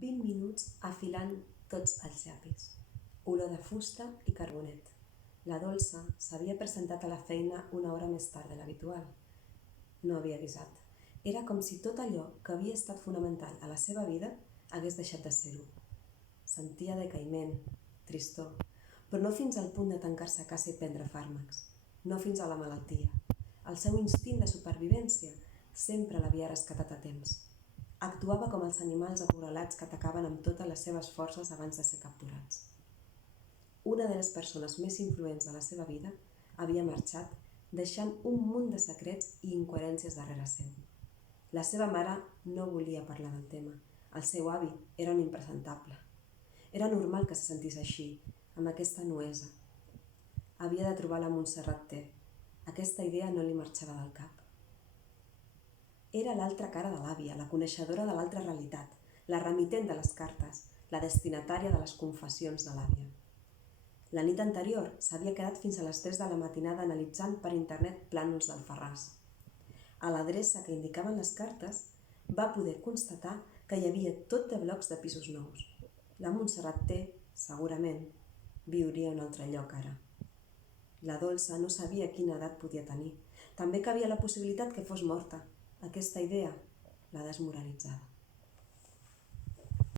20 minuts afilant tots els llapis. Olor de fusta i carbonet. La Dolça s'havia presentat a la feina una hora més tard de l'habitual. No havia avisat. Era com si tot allò que havia estat fonamental a la seva vida hagués deixat de ser-ho. Sentia decaïment, tristor, però no fins al punt de tancar-se a casa i prendre fàrmacs. No fins a la malaltia. El seu instint de supervivència sempre l'havia rescatat a temps. Actuava com els animals acorralats que atacaven amb totes les seves forces abans de ser capturats. Una de les persones més influents de la seva vida havia marxat, deixant un munt de secrets i incoherències darrere seu. La seva mare no volia parlar del tema. El seu avi era un impresentable. Era normal que se sentís així, amb aquesta nuesa. Havia de trobar la Montserrat T. Aquesta idea no li marxava del cap. Era l'altra cara de l'àvia, la coneixedora de l'altra realitat, la remitent de les cartes, la destinatària de les confessions de l'àvia. La nit anterior s'havia quedat fins a les 3 de la matinada analitzant per internet plànols d'Alfarràs. A l'adreça que indicaven les cartes va poder constatar que hi havia tot de blocs de pisos nous. La Montserrat T, segurament, viuria a un altre lloc ara. La Dolça no sabia quina edat podia tenir. També cabia la possibilitat que fos morta. Aquesta idea la desmoralitzava.